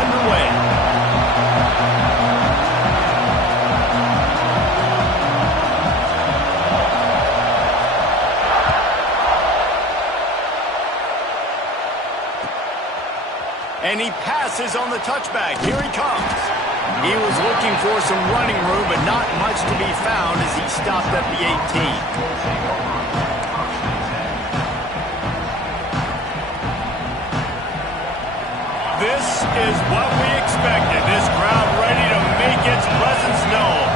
underway. And he passes on the touchback. Here he comes. He was looking for some running room, but not much to be found as he stopped at the 18. This is what we expected. This crowd ready to make its presence known.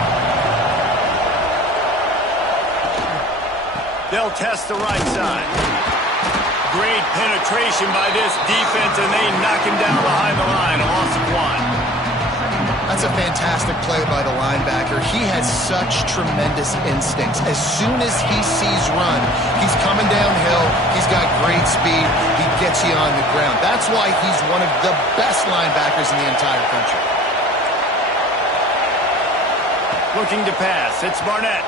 They'll test the right side. Great penetration by this defense, and they knock him down behind the line. A loss of 1. That's a fantastic play by the linebacker. He has such tremendous instincts. As soon as he sees run, he's coming downhill. He's got great speed. He gets you on the ground. That's why he's one of the best linebackers in the entire country. Looking to pass. It's Barnett.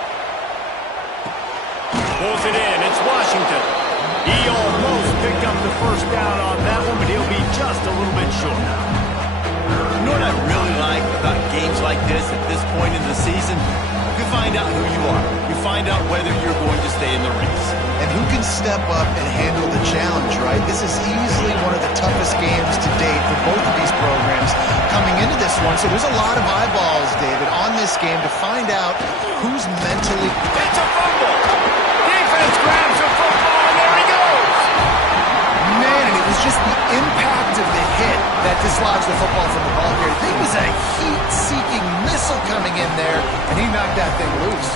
Pulls it in. It's Washington. He almost picked up the first down on that one, but he'll be just a little bit short. You know what I really like about games like this at this point in the season? You find out who you are. You find out whether you're going to stay in the race. And who can step up and handle the challenge, right? This is easily one of the toughest games to date for both of these programs coming into this one. So there's a lot of eyeballs, David, on this game to find out who's mentally... It's a fumble! Defense grabs the football, and there he goes! Man, and it was just the impact of the hit that dislodged the football from the ball here. It was a heat-seeking missile coming in there, and he knocked that thing loose.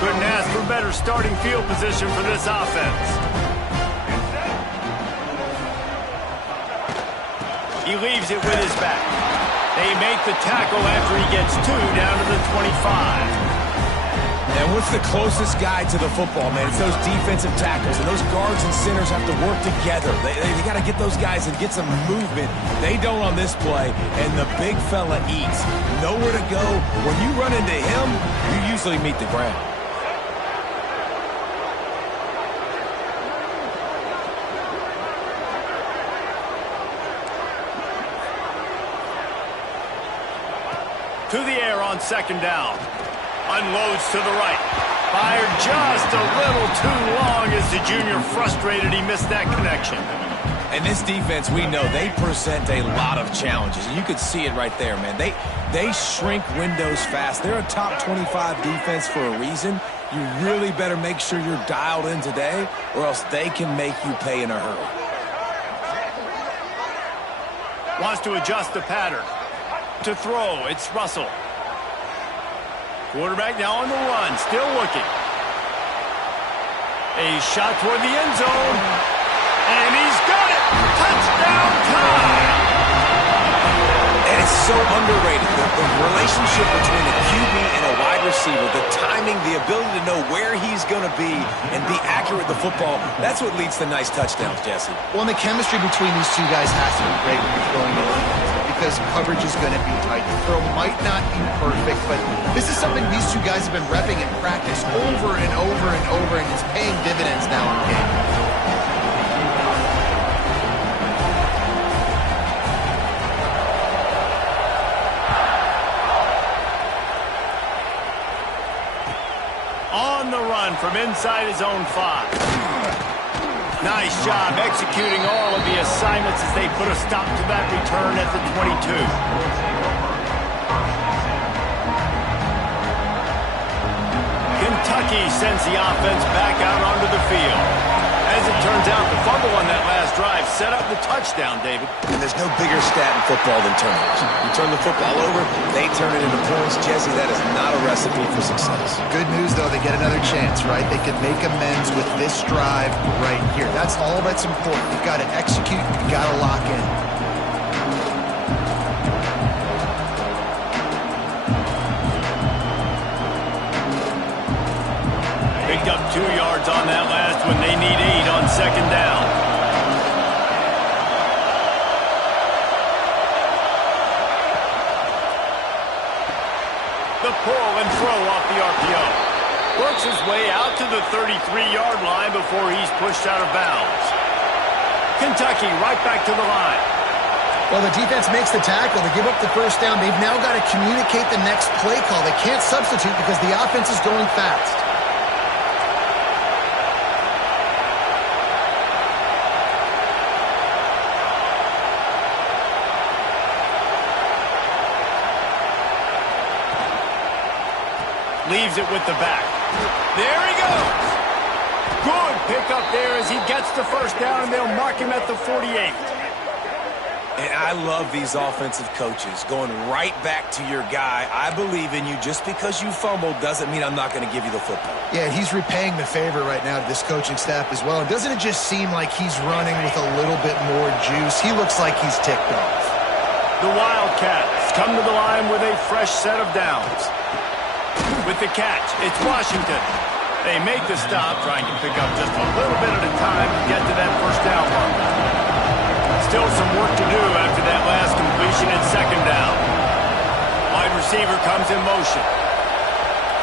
Couldn't ask for better starting field position for this offense. He leaves it with his back. They make the tackle after he gets 2 down to the 25. And what's the closest guy to the football, man? It's those defensive tackles, and those guards and centers have to work together. They got to get those guys and get some movement. They don't on this play, and the big fella eats. Nowhere to go. When you run into him, you usually meet the ground. To the air on second down. Unloads to the right. Fired just a little too long as the junior frustrated he missed that connection. And this defense, we know, they present a lot of challenges. And you could see it right there, man. They shrink windows fast. They're a top 25 defense for a reason. You really better make sure you're dialed in today, or else they can make you pay in a hurry. Wants to adjust the pattern. To throw, it's Russell. Quarterback now on the run, still looking. A shot toward the end zone. And he's got it! Touchdown time! And it's so underrated. The relationship between a QB and a wide receiver, the timing, the ability to know where he's going to be and be accurate with the football, that's what leads to nice touchdowns, Jesse. Well, and the chemistry between these two guys has to be great when you're throwing the defense, because coverage is going to be tight. The throw might not be perfect, but this is something these two guys have been repping in practice over and over and over, and it's paying dividends now in the game. On the run from inside his own 5. Nice job executing all of the assignments as they put a stop to that return at the 22. Kentucky sends the offense back out onto the field. As it turns out, the fumble on that last drive set up the touchdown, David. And there's no bigger stat in football than turnovers. You turn the football over, they turn it into points. Jesse, that is not a recipe for success. Good news, though, they get another chance, right? They can make amends with this drive right here. That's all that's important. You've got to execute. You've got to lock in. Picked up 2 yards on that last one. They need 8 on second down. The pull and throw off the RPO. Works makes his way out to the 33-yard line before he's pushed out of bounds. Kentucky right back to the line. Well, the defense makes the tackle. They give up the first down. They've now got to communicate the next play call. They can't substitute because the offense is going fast. Leaves it with the back. There he goes. Good pickup there as he gets the first down, and they'll mark him at the 48. And I love these offensive coaches going right back to your guy. I believe in you. Just because you fumbled doesn't mean I'm not going to give you the football. Yeah, he's repaying the favor right now to this coaching staff as well. And doesn't it just seem like he's running with a little bit more juice? He looks like he's ticked off. The Wildcats come to the line with a fresh set of downs. With the catch, it's Washington. They make the stop, trying to pick up just a little bit at a time to get to that first down mark. Still some work to do after that last completion at second down. Wide receiver comes in motion.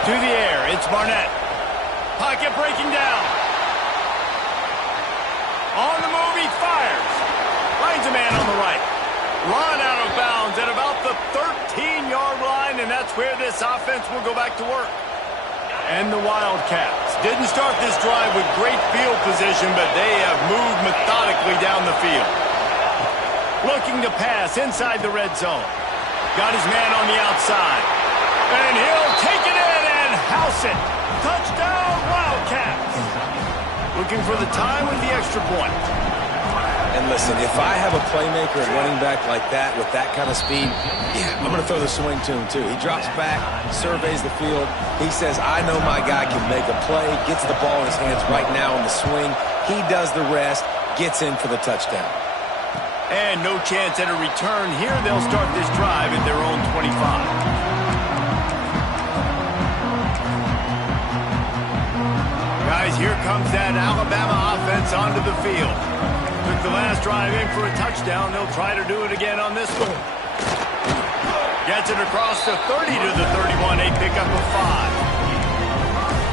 To the air, it's Barnett. Pocket breaking down. On the move, he fires. Finds a man on the right. Run out of bounds at about the 13-yard line, and that's where this offense will go back to work. And the Wildcats didn't start this drive with great field position, but they have moved methodically down the field. Looking to pass inside the red zone. Got his man on the outside. And he'll take it in and house it. Touchdown, Wildcats. Looking for the time with the extra point. And listen, if I have a playmaker at running back like that with that kind of speed, yeah, I'm going to throw the swing to him too. He drops back, surveys the field. He says, I know my guy can make a play, gets the ball in his hands right now on the swing. He does the rest, gets in for the touchdown. And no chance at a return here. They'll start this drive at their own 25. Guys, here comes that Alabama offense onto the field. Took the last drive in for a touchdown. They'll try to do it again on this one. Gets it across the 30 to the 31. A pickup of 5.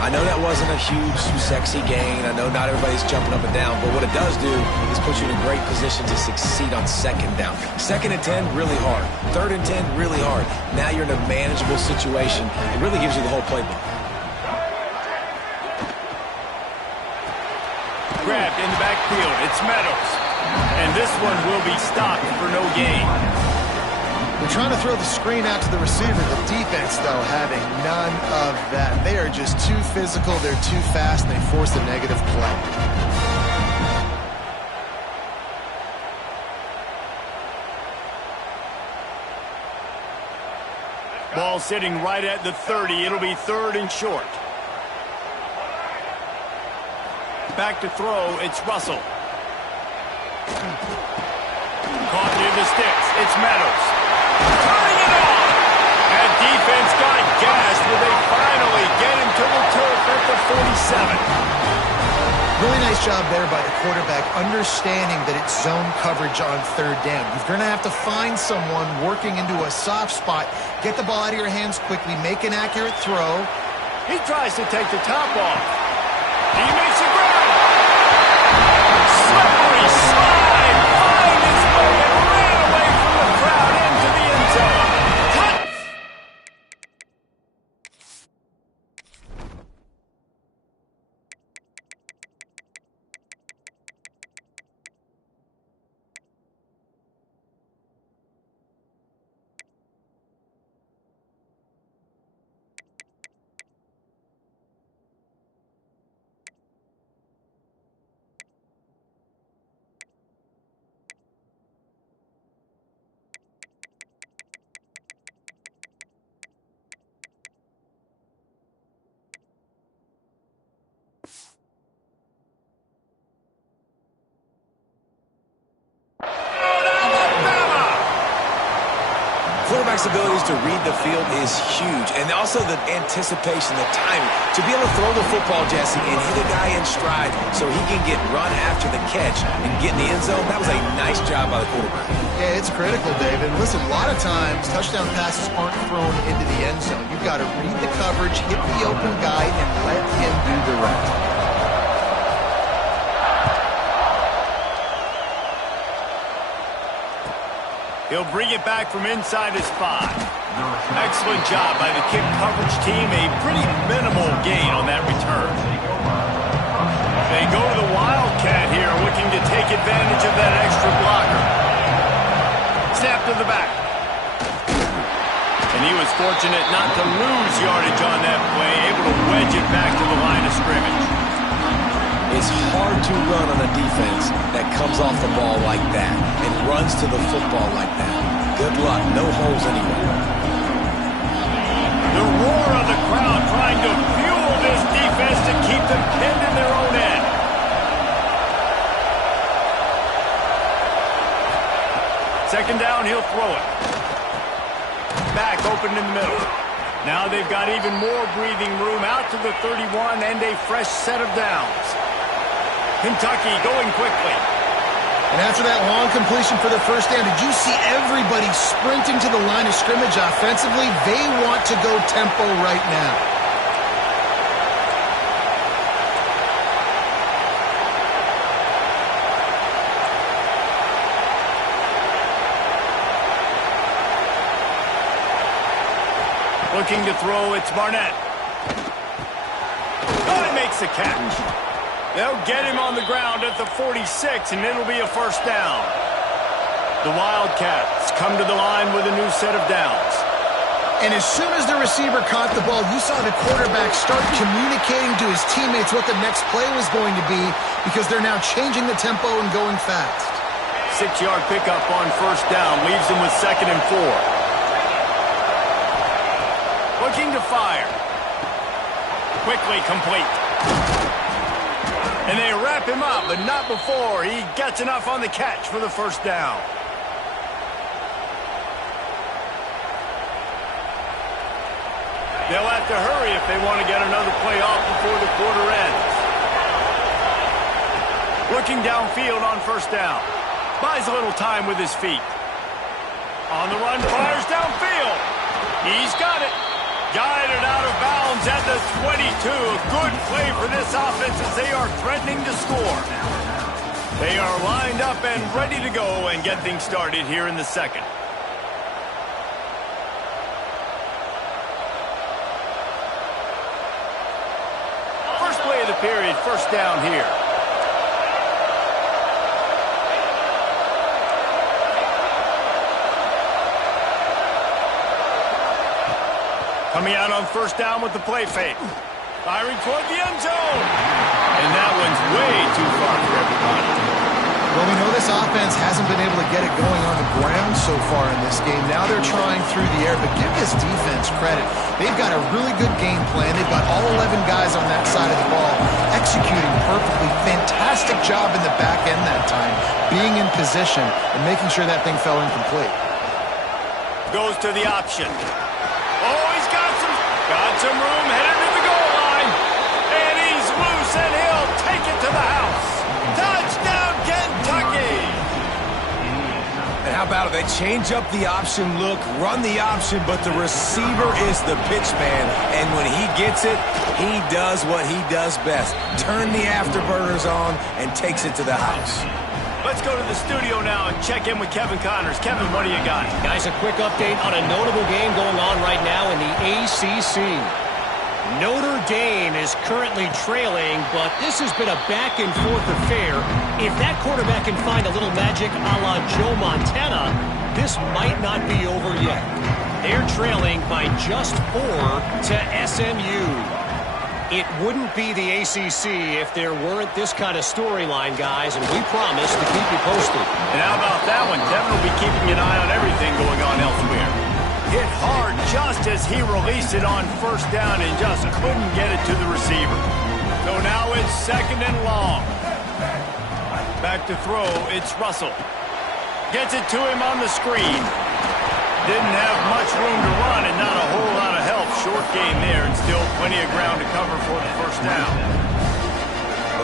I know that wasn't a huge, sexy gain. I know not everybody's jumping up and down, but what it does do is put you in a great position to succeed on second down. Second and 10, really hard. Third and 10, really hard. Now you're in a manageable situation. It really gives you the whole playbook. Grabbed in the backfield. It's Meadows. And this one will be stopped for no gain. They're trying to throw the screen out to the receiver. The defense, though, having none of that. They are just too physical. They're too fast, and they force a negative play. Ball sitting right at the 30. It'll be third and short. Back to throw, it's Russell. Caught near the sticks, it's Meadows. Turning it on! And defense got gashed where they finally get him to the turf at the 47. Really nice job there by the quarterback, understanding that it's zone coverage on third down. You're going to have to find someone working into a soft spot, get the ball out of your hands quickly, make an accurate throw. He tries to take the top off. He makes a grab. Slippery slide, find his way and ran away from the crowd into the end zone. Cut! Quarterback's abilities to read the field is huge, and also the anticipation, the timing. To be able to throw the football, Jesse, and hit a guy in stride so he can get run after the catch and get in the end zone, that was a nice job by the quarterback. Yeah, it's critical, David. Listen, a lot of times touchdown passes aren't thrown into the end zone. You've got to read the coverage, hit the open guy, and let threat. He'll bring it back from inside his 5. Excellent job by the kick coverage team. A pretty minimal gain on that return. They go to the Wildcat here, looking to take advantage of that extra blocker. Snap to the back. And he was fortunate not to lose yardage on that play, able to wedge it back to the line of scrimmage. It's hard to run on a defense that comes off the ball like that and runs to the football like that. Good luck. No holes anywhere. The roar of the crowd trying to fuel this defense to keep them pinned in their own end. Second down, he'll throw it. Back open in the middle. Now they've got even more breathing room out to the 31 and a fresh set of downs. Kentucky going quickly. And after that long completion for the first down, did you see everybody sprinting to the line of scrimmage offensively? They want to go tempo right now. Looking to throw, it's Barnett. Oh, he makes the catch. They'll get him on the ground at the 46, and it'll be a first down. The Wildcats come to the line with a new set of downs. And as soon as the receiver caught the ball, you saw the quarterback start communicating to his teammates what the next play was going to be, because they're now changing the tempo and going fast. 6-yard pickup on first down leaves them with 2nd and 4. Looking to fire. Quickly complete. And they wrap him up, but not before he gets enough on the catch for the first down. They'll have to hurry if they want to get another play off before the quarter ends. Looking downfield on first down. Buys a little time with his feet. On the run, fires downfield. He's got it. Guided out of bounds at the 22. A good play for this offense as they are threatening to score. They are lined up and ready to go and get things started here in the second. First play of the period, first down here. Coming out on first down with the play fake. Firing toward the end zone. And that one's way too far for everybody. Well, we know this offense hasn't been able to get it going on the ground so far in this game. Now they're trying through the air, but give this defense credit. They've got a really good game plan. They've got all 11 guys on that side of the ball executing perfectly. Fantastic job in the back end that time, being in position and making sure that thing fell incomplete. Goes to the option. Oh, he's got some room, headed to the goal line. And he's loose, and he'll take it to the house. Touchdown, Kentucky! And how about it? They change up the option look, run the option, but the receiver is the pitch man. And when he gets it, he does what he does best. Turn the afterburners on and takes it to the house. Let's go to the studio now and check in with Kevin Connors. Kevin, what do you got? Guys, a quick update on a notable game going on right now in the ACC. Notre Dame is currently trailing, but this has been a back-and-forth affair. If that quarterback can find a little magic a la Joe Montana, this might not be over yet. They're trailing by just 4 to SMU. It wouldn't be the ACC if there weren't this kind of storyline, guys, and we promise to keep you posted. And how about that one? Devin will be keeping an eye on everything going on elsewhere. Hit hard just as he released it on first down and just couldn't get it to the receiver. So now it's 2nd and long. Back to throw, it's Russell. Gets it to him on the screen. Didn't have much room to run and not a whole lot of help. Short game there and still plenty of ground to cover for the first down.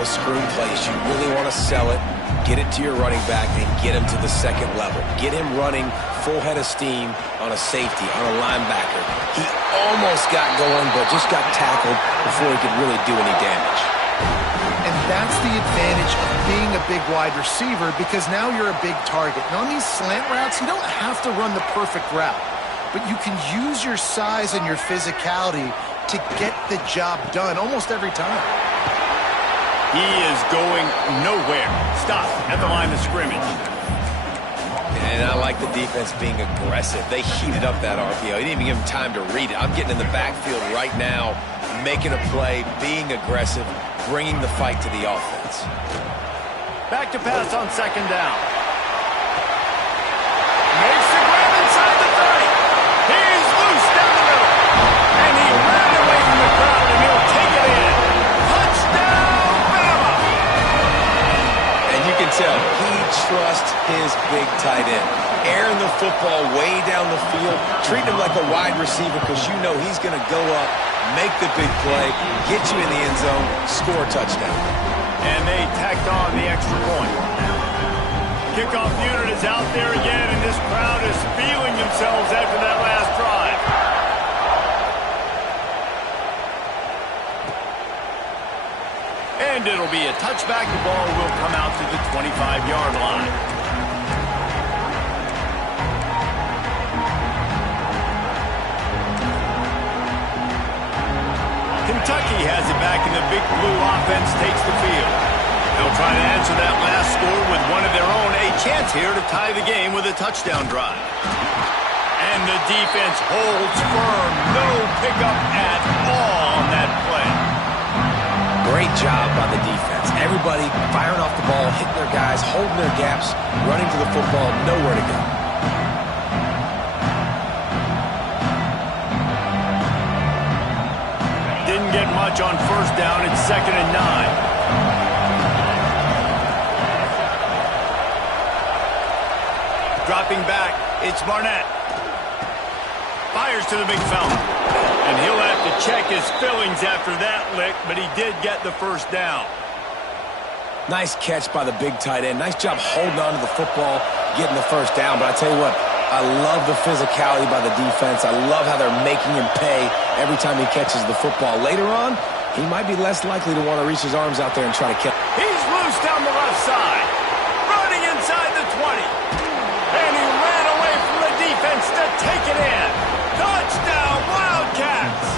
those screen plays, you really want to sell it, get it to your running back, and get him to the second level. Get him running full head of steam on a safety, on a linebacker. He almost got going, but just got tackled before he could really do any damage. And that's the advantage of being a big wide receiver, because now you're a big target. And on these slant routes, you don't have to run the perfect route, but you can use your size and your physicality to get the job done almost every time. He is going nowhere. Stop at the line of scrimmage. And I like the defense being aggressive. They heated up that RPO. He didn't even give him time to read it. I'm getting in the backfield right now, making a play, being aggressive, bringing the fight to the offense. Back to pass on second down. Makes the grab inside the 30. He's loose down the middle. And he ran away from the crowd, and he'll take it in. Touchdown, Bama! And you can tell he trusts his big tight end. Airing the football way down the field, treat him like a wide receiver, because you know he's going to go up, make the big play, get you in the end zone, score a touchdown. And they tacked on the extra point. Kickoff unit is out there again, and this crowd is feeling themselves after that last drive. And it'll be a touchback. The ball will come out to the 25-yard line. Kentucky has it back, and the Big Blue offense takes the field. They'll try to answer that last score with one of their own. A chance here to tie the game with a touchdown drive. And the defense holds firm. No pickup at all on that play. Great job by the defense. Everybody firing off the ball, hitting their guys, holding their gaps, running to the football, nowhere to go. Didn't get much on first down. It's 2nd and 9. Dropping back, it's Barnett. Fires to the big fella. And he'll have to check his fillings after that lick, but he did get the first down. Nice catch by the big tight end. Nice job holding on to the football, getting the first down. But I tell you what, I love the physicality by the defense. I love how they're making him pay every time he catches the football. Later on, he might be less likely to want to reach his arms out there and try to catch. He's loose down the left side. Running inside the 20. And he ran away from the defense to take it in. Touchdown, Wildcats!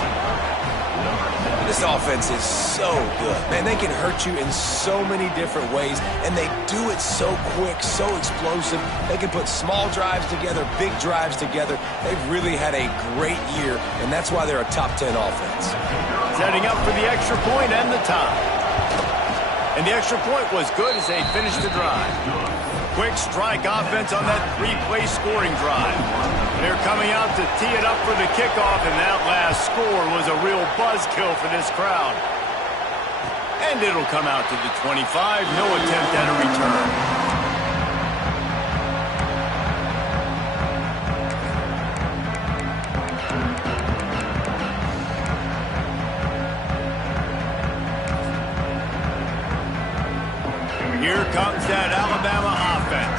This offense is so good. Man, they can hurt you in so many different ways, and they do it so quick, so explosive. They can put small drives together, big drives together. They've really had a great year, and that's why they're a top 10 offense. Setting up for the extra point and the tie. And the extra point was good as they finished the drive. Quick strike offense on that 3-play scoring drive. They're coming out to tee it up for the kickoff, and that last score was a real buzzkill for this crowd. And it'll come out to the 25. No attempt at a return. Here comes that Alabama offense.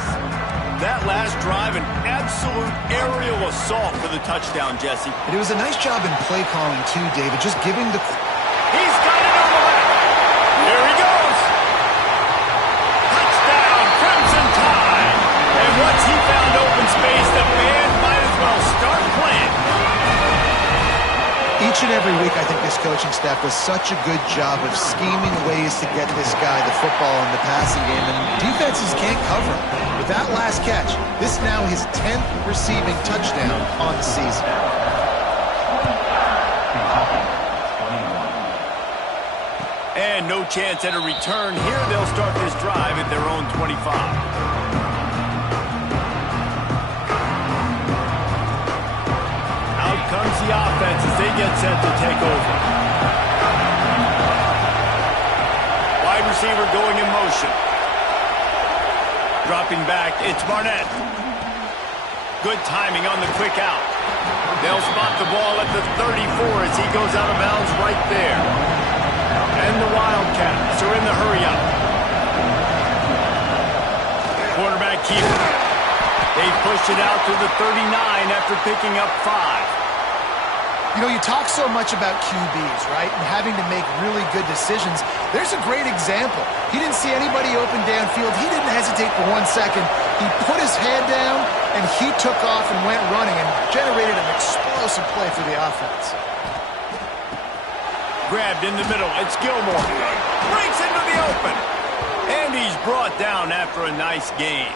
That last drive, an absolute aerial assault for the touchdown, Jesse. And it was a nice job in play calling, too, David, just giving the... He's got it on the left. Here he goes. Touchdown, Crimson Tide. And once he found open space, the band might as well start playing. Each and every week, I think this coaching staff does such a good job of scheming ways to get this guy the football in the passing game, and defenses can't cover him. With that last catch, this is now his 10th receiving touchdown on the season. And no chance at a return here. They'll start this drive at their own 25. Comes the offense as they get set to take over. Wide receiver going in motion. Dropping back, it's Barnett. Good timing on the quick out. They'll spot the ball at the 34 as he goes out of bounds right there. And the Wildcats are in the hurry push it out to the 39 after picking up 5. You know, you talk so much about QBs, right, and having to make really good decisions. There's a great example. He didn't see anybody open downfield. He didn't hesitate for 1 second. He put his head down, and he took off and went running and generated an explosive play for the offense. Grabbed in the middle. It's Gilmore. Breaks into the open. And he's brought down after a nice gain.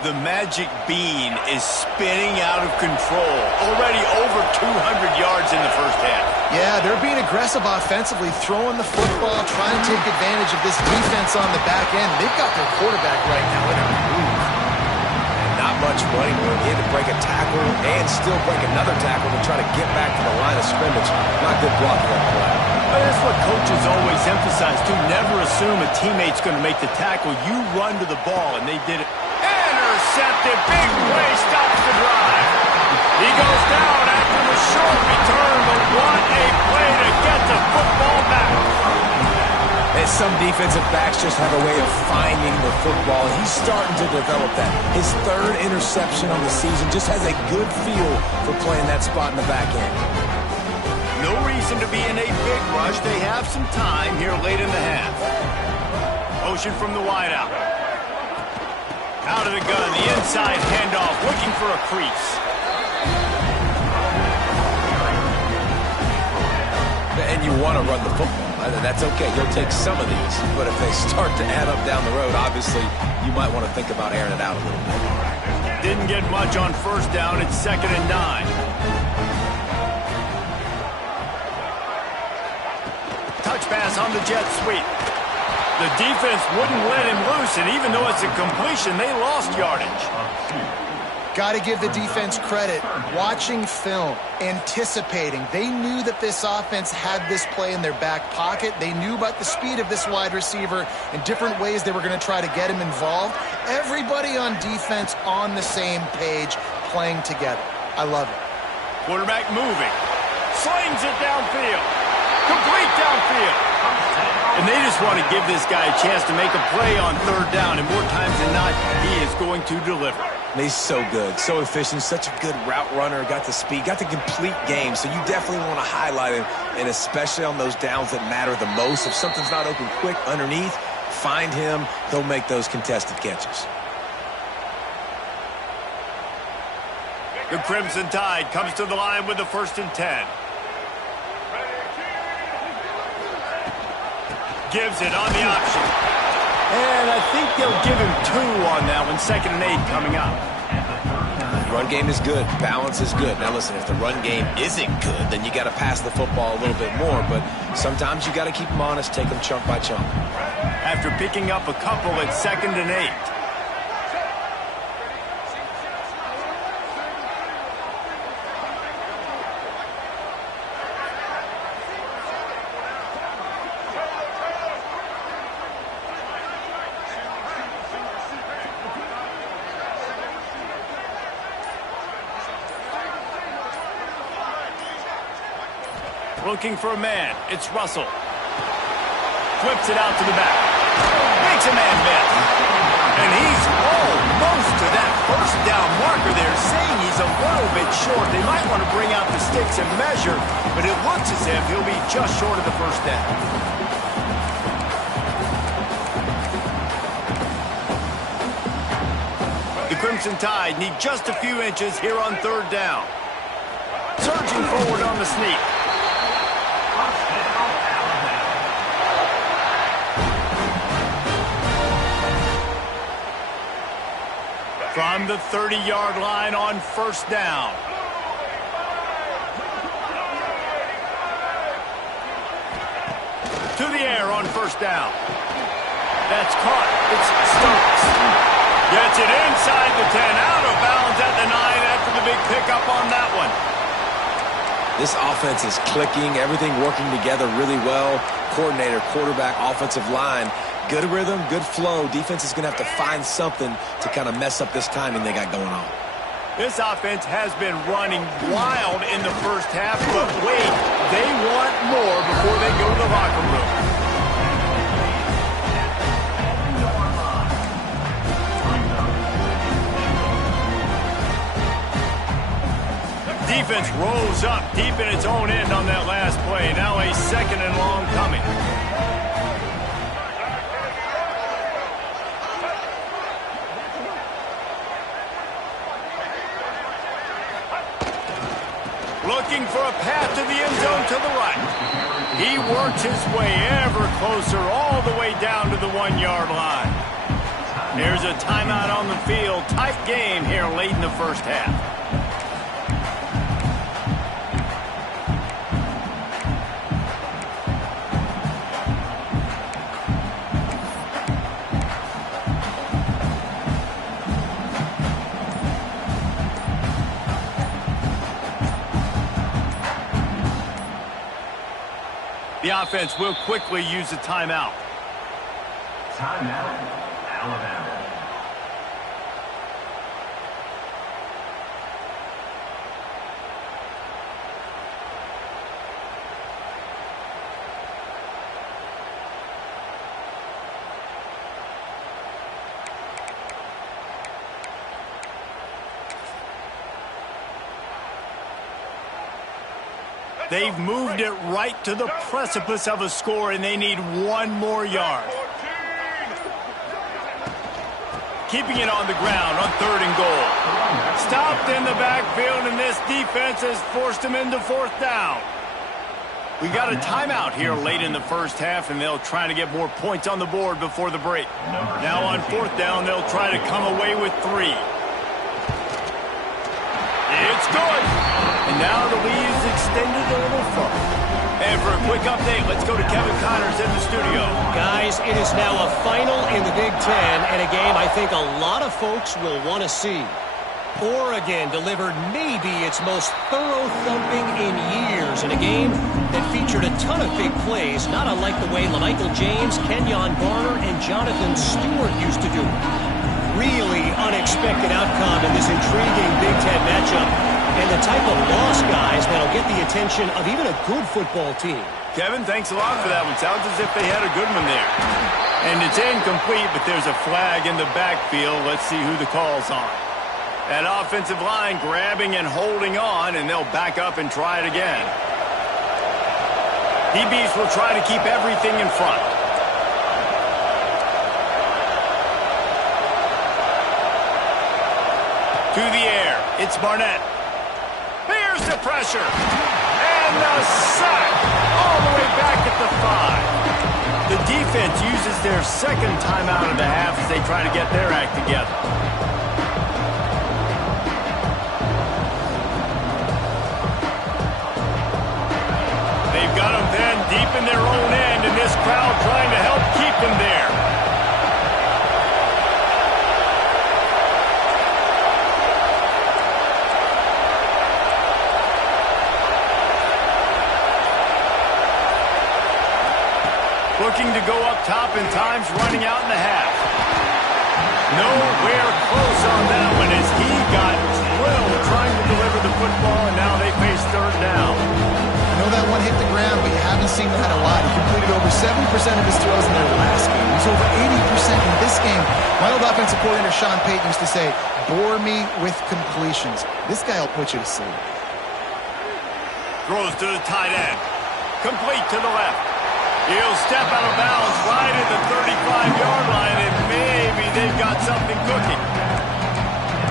The magic bean is spinning out of control. Already over 200 yards in the first half. Yeah, they're being aggressive offensively, throwing the football, trying to take advantage of this defense on the back end. They've got their quarterback right now in a groove. Not much running room. He had to break a tackle and still break another tackle to try to get back to the line of scrimmage. Not good block that play. But that's what coaches always emphasize, too. Never assume a teammate's going to make the tackle. You run to the ball, and they did it. Intercepted. Big play stops the drive. He goes down after the short return, but what a play to get the football back. And some defensive backs just have a way of finding the football, and he's starting to develop that. His 3rd interception on the season, just has a good feel for playing that spot in the back end. No reason to be in a big rush. They have some time here late in the half. Motion from the wideout. Out of the gun, the inside handoff, looking for a crease. And you want to run the football. That's okay. You'll take some of these. But if they start to add up down the road, obviously, you might want to think about airing it out a little bit. Didn't get much on first down. It's 2nd and 9. Touch pass on the jet sweep. The defense wouldn't let him loose, and even though it's a completion, they lost yardage. Got to give the defense credit. Watching film, anticipating. They knew that this offense had this play in their back pocket. They knew about the speed of this wide receiver and different ways they were going to try to get him involved. Everybody on defense on the same page, playing together. I love it. Quarterback moving. Slings it downfield. Complete downfield. And they just want to give this guy a chance to make a play on 3rd down, and more times than not, he is going to deliver. He's so good, so efficient, such a good route runner, got the speed, got the complete game, so you definitely want to highlight him, and especially on those downs that matter the most. If something's not open quick underneath, find him, he'll make those contested catches. The Crimson Tide comes to the line with the 1st and 10. Gives it on the option. And I think they'll give him 2 on that one. 2nd and 8 coming up. Run game is good. Balance is good. Now listen, if the run game isn't good, then you got to pass the football a little bit more. But sometimes you got to keep them honest, take them chunk by chunk. After picking up a couple at 2nd and 8. Looking for a man. It's Russell. Flips it out to the back. Makes a man miss. And he's almost to that 1st down marker there, saying he's a little bit short. They might want to bring out the sticks and measure, but it looks as if he'll be just short of the 1st down. The Crimson Tide need just a few inches here on 3rd down. Surging forward on the sneak. From the 30-yard line on 1st down. To the air on 1st down. That's caught. It's Stokes. Gets it inside the 10. Out of bounds at the 9 after the big pickup on that one. This offense is clicking. Everything working together really well. Coordinator, quarterback, offensive line. Good rhythm, good flow. Defense is going to have to find something to kind of mess up this timing they got going on. This offense has been running wild in the 1st half, but wait, they want more before they go to the locker room. offense rose up deep in its own end on that last play. Now a second and long coming. Looking for a path to the end zone to the right. He works his way ever closer all the way down to the 1-yard line. There's a timeout on the field. Tight game here late in the first half. The offense will quickly use a timeout. Timeout, Alabama. They've moved it right to the precipice of a score, and they need one more yard. Keeping it on the ground on 3rd and goal. Stopped in the backfield, and this defense has forced them into 4th down. We got a timeout here late in the first half, and they'll try to get more points on the board before the break. Now on 4th down, they'll try to come away with 3. It's good. And now the lead is extended a little further. And for a quick update, let's go to Kevin Connors in the studio. Guys, it is now a final in the Big Ten, and a game I think a lot of folks will want to see. Oregon delivered maybe its most thorough thumping in years in a game that featured a ton of big plays, not unlike the way LaMichael James, Kenyon Barner, and Jonathan Stewart used to do it. Really unexpected outcome in this intriguing Big Ten matchup, and the type of loss, guys, that'll get the attention of even a good football team. Kevin, thanks a lot for that one. Sounds as if they had a good one there. And it's incomplete, but there's a flag in the backfield. Let's see who the call's on. That offensive line grabbing and holding on, and they'll back up and try it again. DBs will try to keep everything in front. To the air, it's Barnett. Here's the pressure. And the sack all the way back at the 5. The defense uses their second timeout of the half as they try to get their act together. They've got them then deep in their own end, and this crowd trying to help keep them there. Looking to go up top and times running out in the half. Nowhere close on that one as he got drilled trying to deliver the football, and now they face 3rd down. I know that one hit the ground, but you haven't seen that a lot. He completed over 70% of his throws in their last game. He's over 80% in this game. My old offensive coordinator, Sean Payton, used to say, bore me with completions. This guy will put you to sleep. Throws to the tight end. Complete to the left. He'll step out of bounds right at the 35-yard line, and maybe they've got something cooking.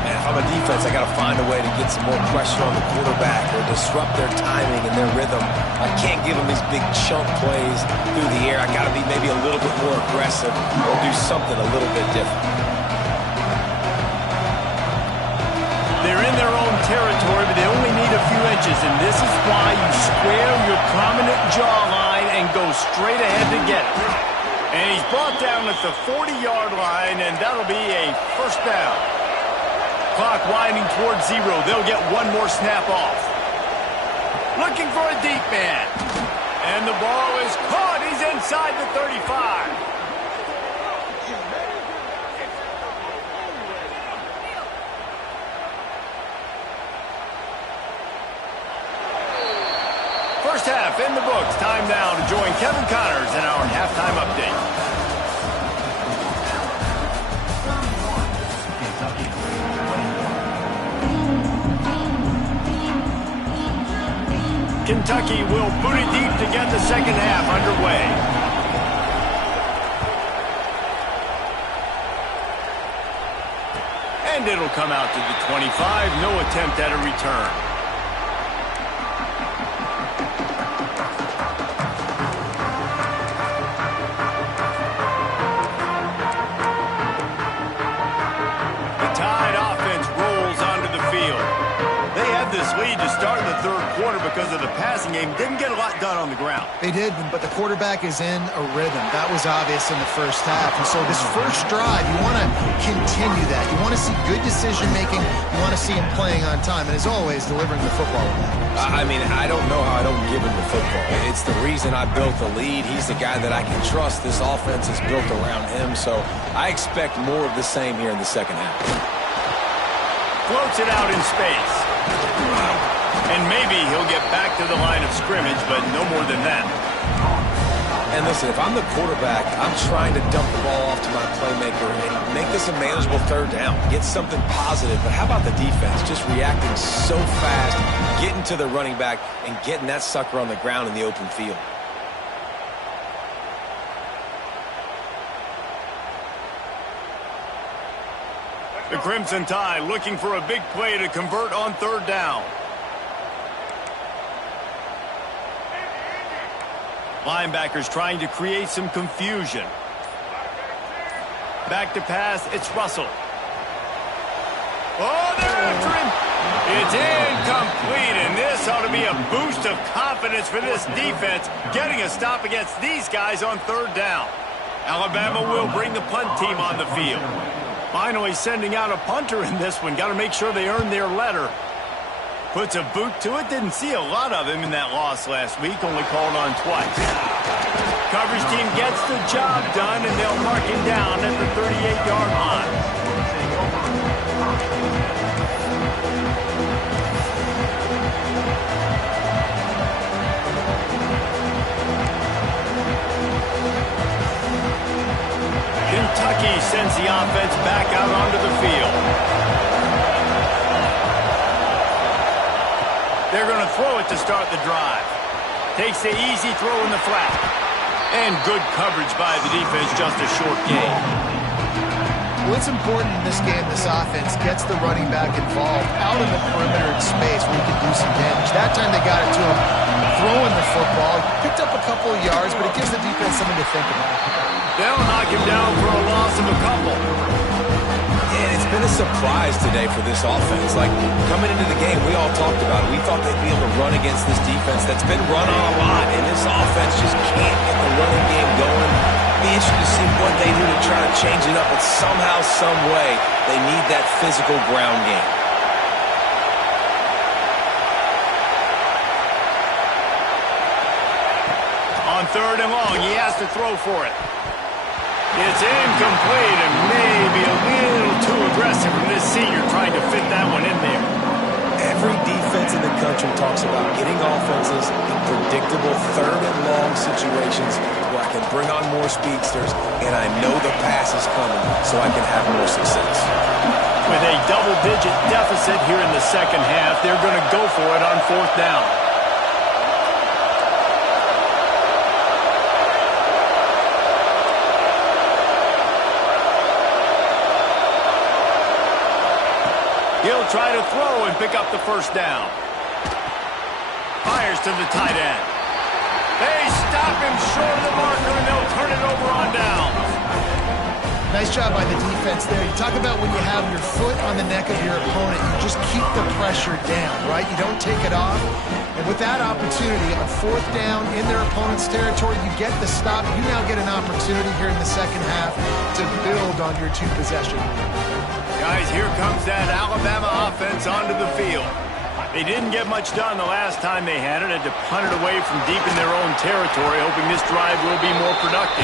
Man, if I'm a defense, I got to find a way to get some more pressure on the quarterback or disrupt their timing and their rhythm. I can't give them these big chunk plays through the air. I got to be maybe a little bit more aggressive or do something a little bit different. They're in their own territory, but they only need a few inches, and this is why you square your prominent jawline and go straight ahead to get it. And he's brought down at the 40-yard line, and that'll be a 1st down. Clock winding towards 0. They'll get one more snap off. Looking for a deep man. And the ball is caught. He's inside the 35. First half in the books. Time now to join Kevin Connors in our halftime update. Kentucky will boot it deep to get the second half underway. And it'll come out to the 25. No attempt at a return. The Tide offense rolls onto the field. They had this lead to start the third quarter because of the passing game. Didn't get a lot done on the ground. They did, but the quarterback is in a rhythm. That was obvious in the first half. And so this first drive, you want to continue that. You want to see good decision-making. You want to see him playing on time. And as always, delivering the football with that. I mean, I don't know how I don't give him the football. It's the reason I built the lead. He's the guy that I can trust. This offense is built around him. So I expect more of the same here in the second half. Floats it out in space. And maybe he'll get back to the line of scrimmage, but no more than that. And listen, if I'm the quarterback, I'm trying to dump the ball off to my playmaker and make this a manageable third down. Get something positive. But how about the defense? Just reacting so fast, getting to the running back, and getting that sucker on the ground in the open field. The Crimson Tide looking for a big play to convert on third down. Linebackers trying to create some confusion. Back to pass, it's Russell. Oh, they're after him. It's incomplete, and this ought to be a boost of confidence for this defense, getting a stop against these guys on third down. Alabama will bring the punt team on the field. Finally sending out a punter in this one. Got to make sure they earn their letter. Puts a boot to it. Didn't see a lot of him in that loss last week. Only called on twice. Coverage team gets the job done, and they'll mark him down at the 38-yard line. Kentucky sends the offense back out onto the field. They're going to throw it to start the drive. Takes the easy throw in the flat. And good coverage by the defense, just a short gain. Well, it's important in this game, this offense gets the running back involved out in the perimeter in space where he can do some damage. That time they got it to him throwing the football. Picked up a couple of yards, but it gives the defense something to think about. They'll knock him down for a loss of a couple. And it's been a surprise today for this offense. Like, coming into the game, we all talked about it. We thought they'd be able to run against this defense that's been run on a lot, and this offense just can't get the running game going. Be interested to see what they do to try to change it up, but somehow, some way, they need that physical ground game. On third and long, he has to throw for it. It's incomplete and maybe a little too aggressive from this senior trying to fit that one in there. Every defense in the country talks about getting offenses in predictable third and long situations where I can bring on more speedsters and I know the pass is coming so I can have more success. With a double-digit deficit here in the second half, they're going to go for it on fourth down. He'll try to throw and pick up the first down. Fires to the tight end. They stop him short of the marker, and they'll turn it over on downs. Nice job by the defense there. You talk about when you have your foot on the neck of your opponent, you just keep the pressure down, right? You don't take it off. And with that opportunity on fourth down in their opponent's territory, you get the stop. You now get an opportunity here in the second half to build on your two possession. Guys, here comes that Alabama offense onto the field. They didn't get much done the last time they had it. Had to punt it away from deep in their own territory, hoping this drive will be more productive.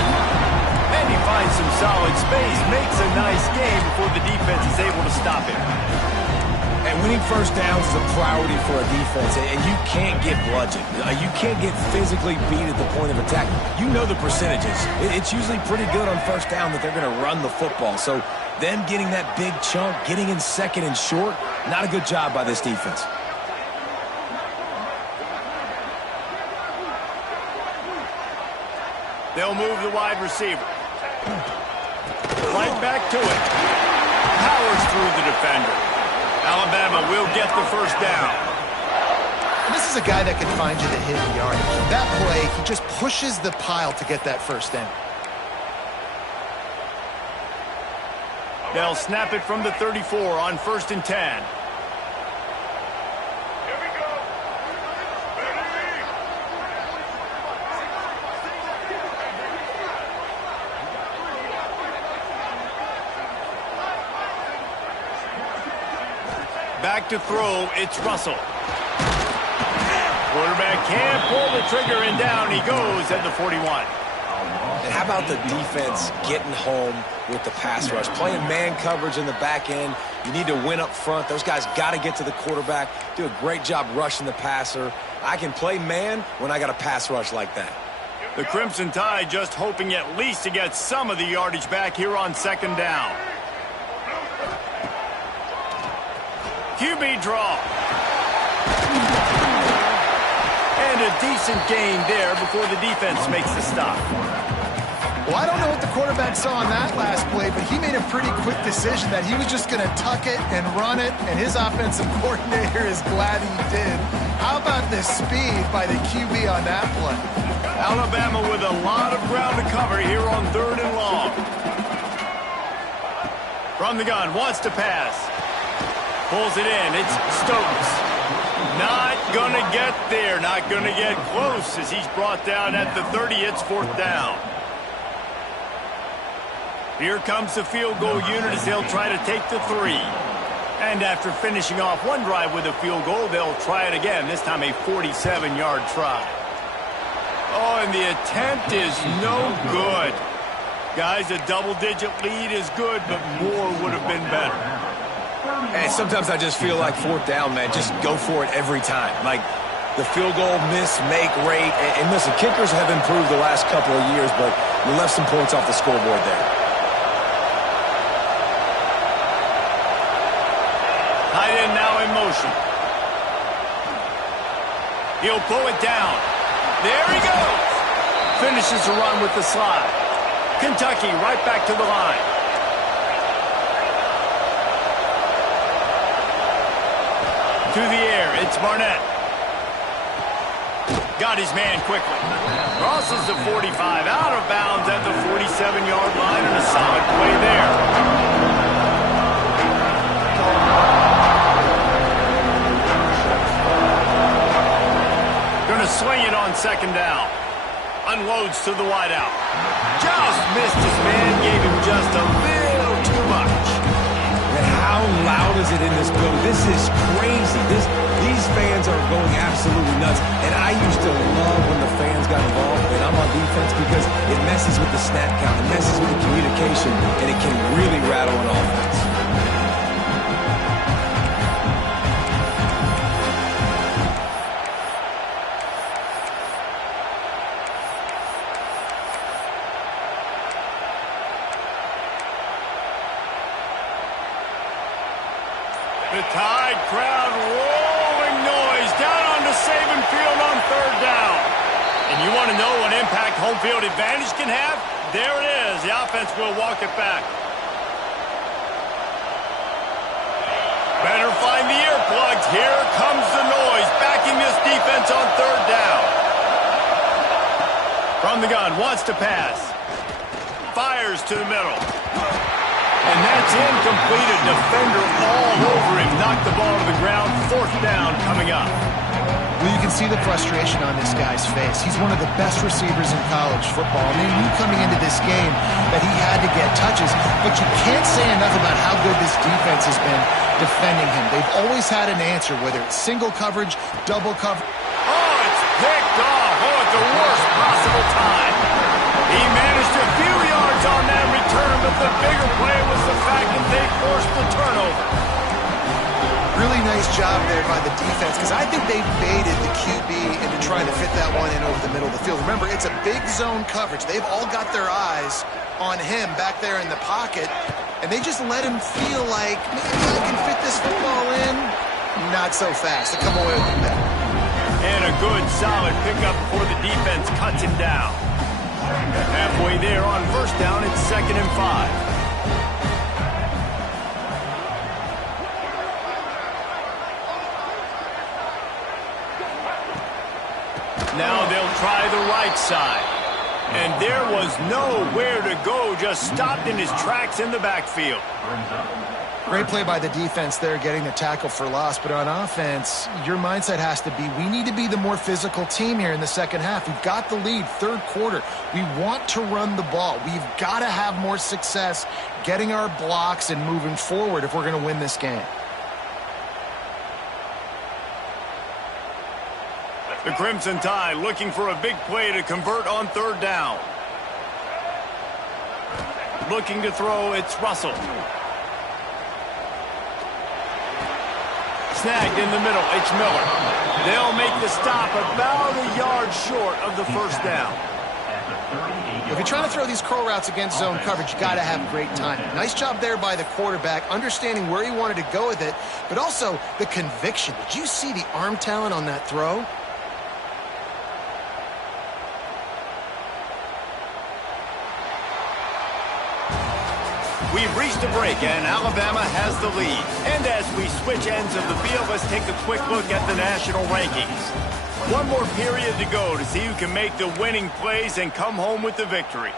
And he finds some solid space, makes a nice game before the defense is able to stop him. And winning first downs is a priority for a defense, and you can't get bludgeoned. You can't get physically beat at the point of attack. You know the percentages. It's usually pretty good on first down that they're going to run the football. So them getting that big chunk, getting in second and short, not a good job by this defense. They'll move the wide receiver. Right back to it. Powers through the defender. Alabama will get the first down. And this is a guy that can find you the hidden yardage. That play, he just pushes the pile to get that first down. They'll snap it from the 34 on 1st and 10. Back to throw, it's Russell. Quarterback can't pull the trigger, and down he goes at the 41. And how about the defense getting home with the pass rush? Playing man coverage in the back end. You need to win up front. Those guys got to get to the quarterback. Do a great job rushing the passer. I can play man when I got a pass rush like that. The Crimson Tide just hoping at least to get some of the yardage back here on 2nd down. QB draw. And a decent gain there before the defense makes the stop. Well, I don't know what the quarterback saw on that last play, but he made a pretty quick decision that he was just going to tuck it and run it, and his offensive coordinator is glad he did. How about the speed by the QB on that play? Alabama with a lot of ground to cover here on 3rd and long. From the gun, wants to pass. Pulls it in, it's Stokes. Not gonna get there, not gonna get close as he's brought down at the 30, it's 4th down. Here comes the field goal unit as they'll try to take the 3. And after finishing off one drive with a field goal, they'll try it again, this time a 47-yard try. Oh, and the attempt is no good. Guys, a double-digit lead is good, but more would have been better. And sometimes I just feel like 4th down, man, just go for it every time. Like the field goal miss-make rate. And listen, kickers have improved the last couple of years, but you left some points off the scoreboard there. Tight end now in motion. He'll pull it down. There he goes. Finishes the run with the slide. Kentucky right back to the line. To the air, it's Barnett. Got his man quickly. Crosses the 45, out of bounds at the 47-yard line, and a solid play there. Gonna swing it on 2nd down. Unloads to the wideout. Just missed his man, gave him just a little too much. And how loud is it in this building? This is crazy. These fans are going absolutely nuts. And I used to love when the fans got involved when I'm on defense because it messes with the snap count, it messes with the communication, and it can really rattle an offense. The Tide crowd rolling noise down onto Saban Field on 3rd down. And you want to know what impact home field advantage can have? There it is. The offense will walk it back. Better find the earplugs. Here comes the noise, backing this defense on 3rd down. From the gun, wants to pass. Fires to the middle. And that's incomplete. A defender all over him. Knocked the ball to the ground. 4th down coming up. Well, you can see the frustration on this guy's face. He's one of the best receivers in college football. And they knew coming into this game that he had to get touches. But you can't say enough about how good this defense has been defending him. They've always had an answer, whether it's single coverage, double coverage. Oh, it's picked off. Oh, at the worst possible time. He managed a few yards on that return, but the bigger play was the fact that they forced the turnover. Really nice job there by the defense because I think they baited the QB into trying to fit that one in over the middle of the field. Remember, it's a big zone coverage. They've all got their eyes on him back there in the pocket, and they just let him feel like, maybe I can fit this football in. Not so fast. They come away with it back. And a good, solid pickup before the defense cuts him down. Halfway there on first down, it's 2nd and 5. Now they'll try the right side. And there was nowhere to go, just stopped in his tracks in the backfield. Great play by the defense there, getting the tackle for loss. But on offense, your mindset has to be, we need to be the more physical team here in the second half. We've got the lead, third quarter. We want to run the ball. We've got to have more success getting our blocks and moving forward if we're going to win this game. The Crimson Tide looking for a big play to convert on third down. Looking to throw, it's Russell. Snagged in the middle, it's Miller. They'll make the stop about a yard short of the first down. If you're trying to throw these curl routes against zone coverage, you got to have great timing. Nice job there by the quarterback, understanding where he wanted to go with it, but also the conviction. Did you see the arm talent on that throw? We've reached a break, and Alabama has the lead. And as we switch ends of the field, let's take a quick look at the national rankings. One more period to go to see who can make the winning plays and come home with the victory.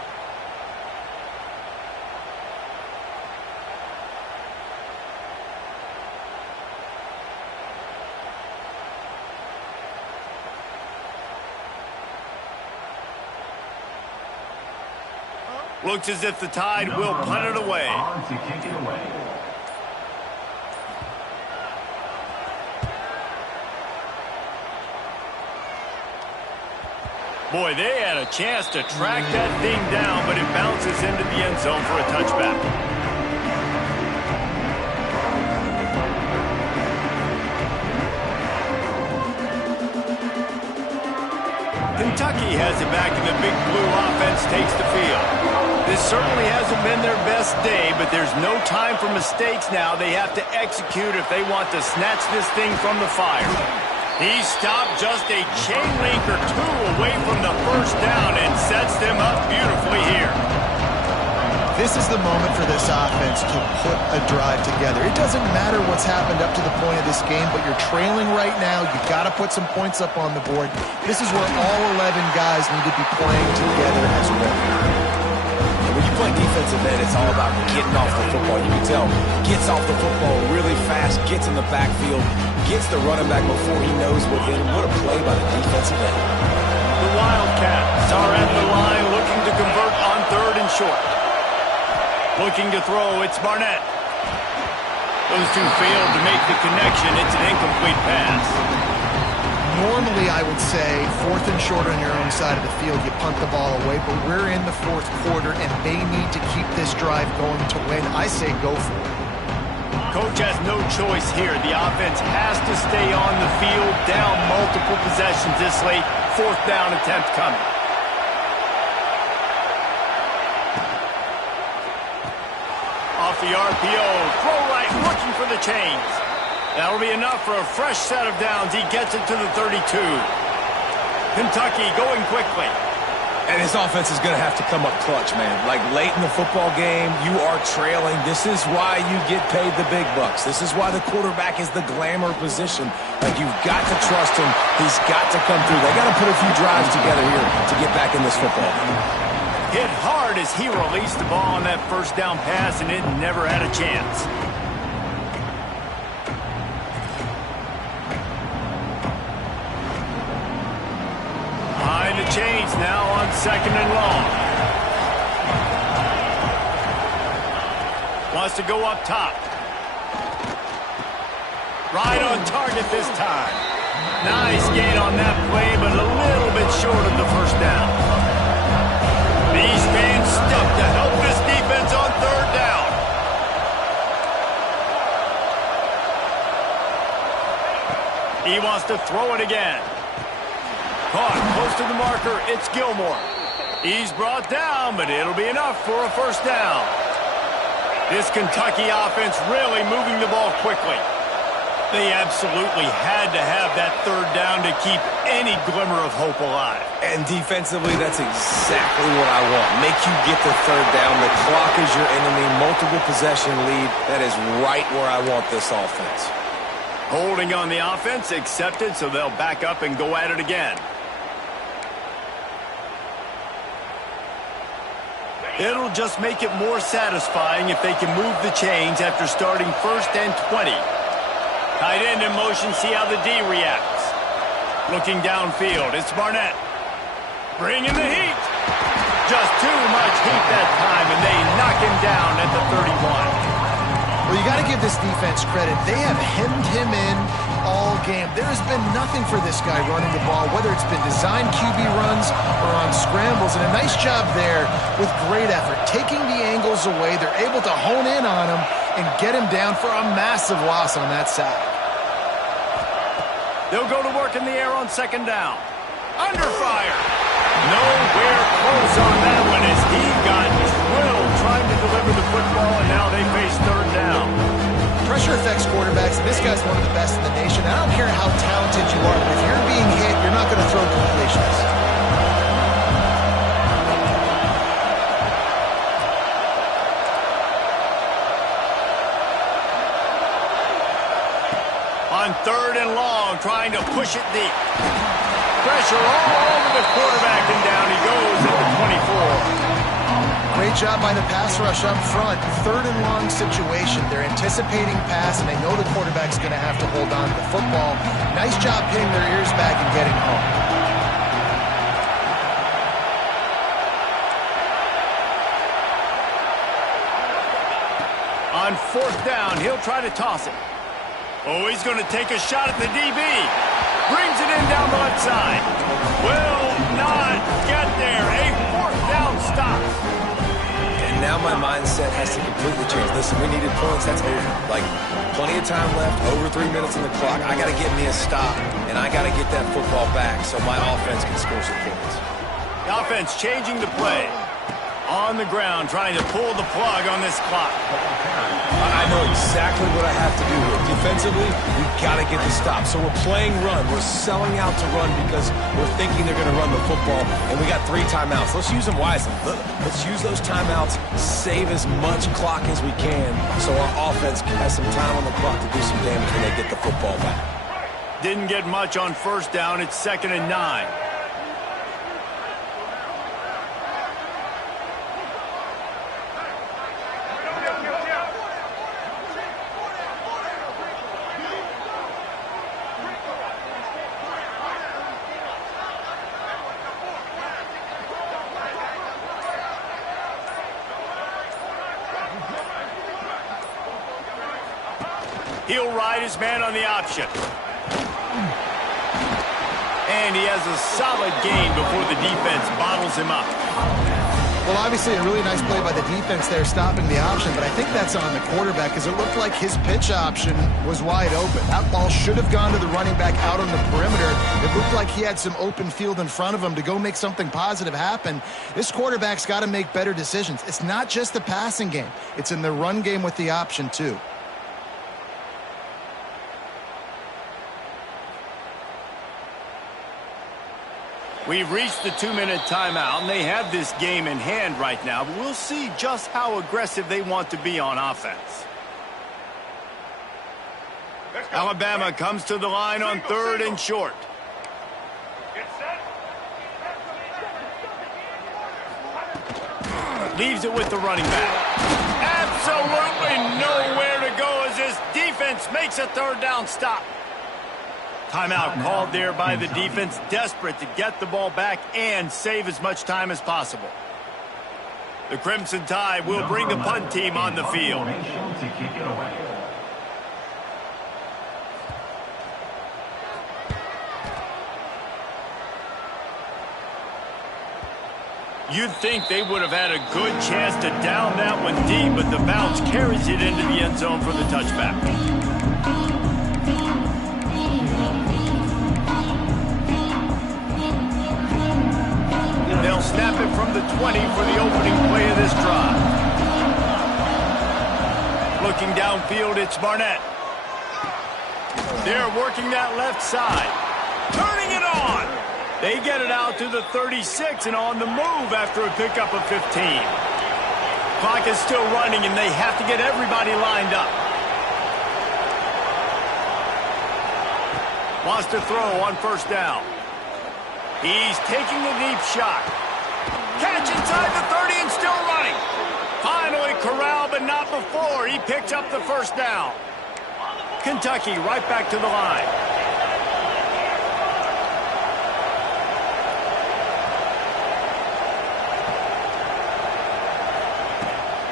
Looks as if the Tide will punt it away. On to kick it away. Boy, they had a chance to track that thing down, but it bounces into the end zone for a touchback. Kentucky has it back, and the Big Blue offense takes the field. This certainly hasn't been their best day, but there's no time for mistakes now. They have to execute if they want to snatch this thing from the fire. He stopped just a chain link or two away from the first down and sets them up beautifully here. This is the moment for this offense to put a drive together. It doesn't matter what's happened up to the point of this game, but you're trailing right now. You've got to put some points up on the board. This is where all 11 guys need to be playing together as well. When you play defensive end, it's all about getting off the football. You can tell, gets off the football really fast, gets in the backfield, gets the running back before he knows what hit him. What a play by the defensive end. The Wildcats are at the line looking to convert on third and short. Looking to throw, it's Barnett. Those two failed to make the connection. It's an incomplete pass. Normally, I would say, fourth and short on your own side of the field, you punt the ball away, but we're in the fourth quarter, and they need to keep this drive going to win. I say go for it. Coach has no choice here. The offense has to stay on the field, down multiple possessions this late. Fourth down attempt coming. Off the RPO, throw right, looking for the chains. That'll be enough for a fresh set of downs. He gets it to the 32. Kentucky going quickly. And his offense is going to have to come up clutch, man. Like late in the football game, you are trailing. This is why you get paid the big bucks. This is why the quarterback is the glamour position. Like, you've got to trust him. He's got to come through. They got to put a few drives together here to get back in this football game. Hit hard as he released the ball on that first down pass, and it never had a chance. Behind the chains now on second and long. Wants to go up top. Right on target this time. Nice gain on that play, but a little bit short of the first down. These fans stuck to help this defense on third down. He wants to throw it again. Caught close to the marker, it's Gilmore. He's brought down, but it'll be enough for a first down. This Kentucky offense really moving the ball quickly. They absolutely had to have that third down to keep any glimmer of hope alive. And defensively, that's exactly what I want. Make you get the third down. The clock is your enemy. Multiple possession lead. That is right where I want this offense. Holding on the offense, accepted, so they'll back up and go at it again. It'll just make it more satisfying if they can move the chains after starting 1st and 20. Tight end in motion, see how the D reacts. Looking downfield, it's Barnett. Bringing the heat. Just too much heat that time, and they knock him down at the 31. Well, you got to give this defense credit. They have hemmed him in all game. There has been nothing for this guy running the ball, whether it's been designed QB runs or on scrambles, and a nice job there with great effort. Taking the angles away, they're able to hone in on him and get him down for a massive loss on that sack. They'll go to work in the air on 2nd down. Under fire. Nowhere close on that one as he got drilled trying to deliver the football, and now they face 3rd down. Pressure affects quarterbacks, and this guy's one of the best in the nation. I don't care how talented you are, but if you're being hit, you're not going to throw completions. On 3rd and long, trying to push it deep. Pressure all over the quarterback, and down he goes at the 24. Great job by the pass rush up front. 3rd and long situation. They're anticipating pass, and they know the quarterback's going to have to hold on to the football. Nice job pinning their ears back and getting home. On 4th down, he'll try to toss it. Oh, he's going to take a shot at the DB. Brings it in down the left side. Will not get there. A 4th down stop. And now my mindset has to completely change. Listen, we needed points. That's over. Like, plenty of time left. Over 3 minutes on the clock. I got to get me a stop, and I got to get that football back so my offense can score some points. The offense changing the play. On the ground, trying to pull the plug on this clock. I know exactly what I have to do here. Defensively, we've got to get the stop. So we're playing run. We're selling out to run because we're thinking they're going to run the football, and we got 3 timeouts. Let's use them wisely. Let's use those timeouts, save as much clock as we can so our offense has some time on the clock to do some damage when they get the football back. Didn't get much on 1st down. It's 2nd and 9. He'll ride his man on the option. And he has a solid gain before the defense bottles him up. Well, obviously a really nice play by the defense there, stopping the option, but I think that's on the quarterback because it looked like his pitch option was wide open. That ball should have gone to the running back out on the perimeter. It looked like he had some open field in front of him to go make something positive happen. This quarterback's got to make better decisions. It's not just the passing game. It's in the run game with the option, too. We've reached the 2-minute timeout, and they have this game in hand right now, but we'll see just how aggressive they want to be on offense. Alabama comes to the line on 3rd and short. Leaves it with the running back. Absolutely nowhere to go as this defense makes a 3rd down stop. Timeout called there by the defense, desperate to get the ball back and save as much time as possible. The Crimson Tide will bring the punt team on the field. You'd think they would have had a good chance to down that one deep, but the bounce carries it into the end zone for the touchback. They'll snap it from the 20 for the opening play of this drive. Looking downfield, it's Barnett. They're working that left side. Turning it on. They get it out to the 36 and on the move after a pickup of 15. Clock is still running, and they have to get everybody lined up. Wants to throw on first down. He's taking the deep shot. Catch inside the 30 and still running. Finally corralled, but not before. He picks up the first down. Kentucky right back to the line.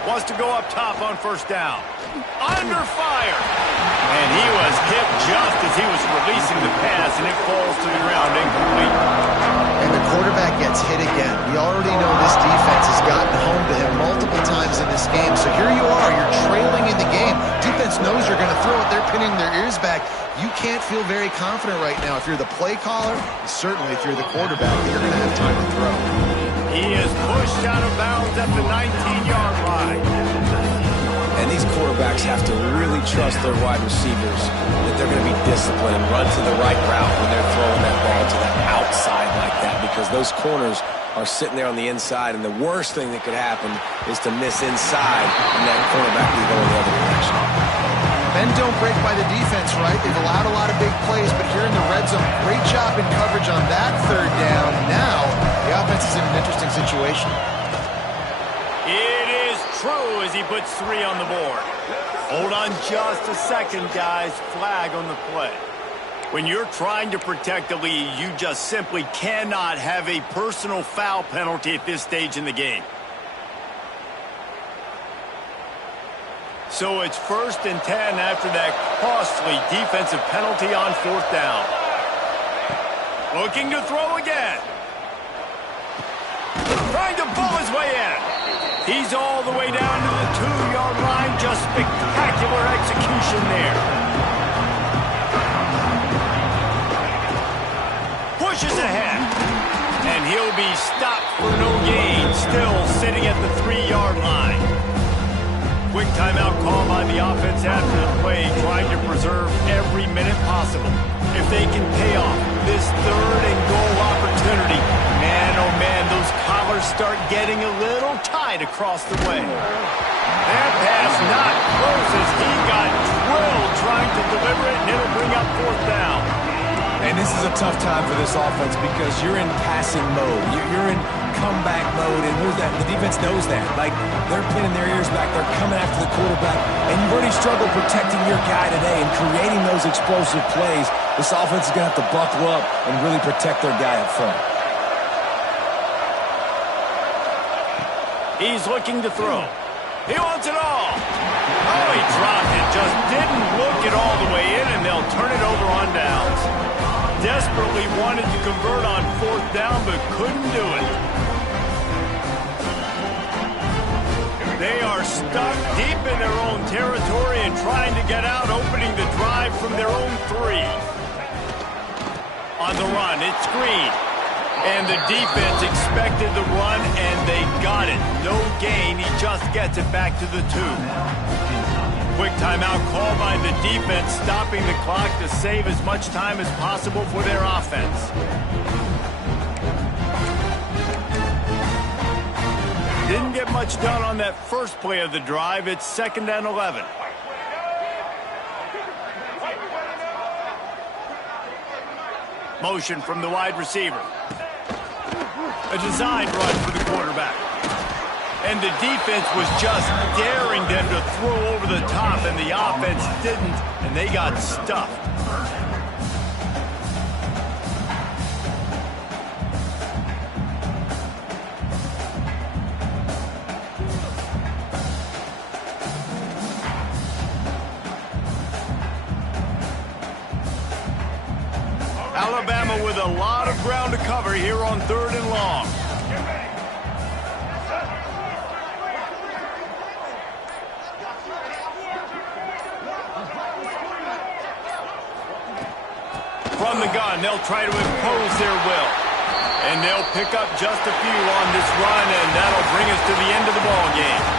Wants to go up top on first down. Under fire. And he was hit just as he was releasing the pass, and it falls to the ground incomplete. And the quarterback gets hit again. We already know this defense has gotten home to him multiple times in this game. So here you are, you're trailing in the game. Defense knows you're going to throw it. They're pinning their ears back. You can't feel very confident right now if you're the play caller, and certainly if you're the quarterback, that you're going to have time to throw. He is pushed out of bounds at the 19-yard line. And these quarterbacks have to really trust their wide receivers that they're going to be disciplined and run to the right route when they're throwing that ball to that outside like that, because those corners are sitting there on the inside, and the worst thing that could happen is to miss inside and that cornerback be going the other direction. Men don't break by the defense, right? They've allowed a lot of big plays, but here in the red zone, great job in coverage on that third down. Now, the offense is in an interesting situation. It is true as he puts 3 on the board. Hold on just a second, guys. Flag on the play. When you're trying to protect the lead, you just simply cannot have a personal foul penalty at this stage in the game. So it's 1st and 10 after that costly defensive penalty on fourth down. Looking to throw again. Trying to pull his way in. He's all the way down to the 2-yard line. Just spectacular execution there. Pushes ahead. And he'll be stopped for no gain. Still sitting at the 3-yard line. Quick timeout call by the offense after the play, trying to preserve every minute possible. If they can pay off this 3rd and goal opportunity, man, oh man, those collars start getting a little tight across the way. That pass not close as he got drilled trying to deliver it, and it'll bring up 4th down. And this is a tough time for this offense because you're in passing mode. You're in comeback mode, and the defense knows that. Like, they're pinning their ears back. They're coming after the quarterback, and you've already struggled protecting your guy today and creating those explosive plays. This offense is going to have to buckle up and really protect their guy up front. He's looking to throw. He wants it all. Oh, he dropped it. Just didn't look it all the way in, and they'll turn it over on downs. Desperately wanted to convert on 4th down, but couldn't do it. They are stuck deep in their own territory and trying to get out, opening the drive from their own 3. On the run, it's Green. And the defense expected the run, and they got it. No gain. He just gets it back to the 2. Quick timeout call by the defense, stopping the clock to save as much time as possible for their offense. Didn't get much done on that first play of the drive. It's 2nd and 11. Motion from the wide receiver. A design run for the quarterback. And the defense was just daring them to throw over the top, and the offense didn't, and they got stuffed. Alabama with a lot of ground to cover here on 3rd and long. From the gun, they'll try to impose their will. And they'll pick up just a few on this run, and that'll bring us to the end of the ball game.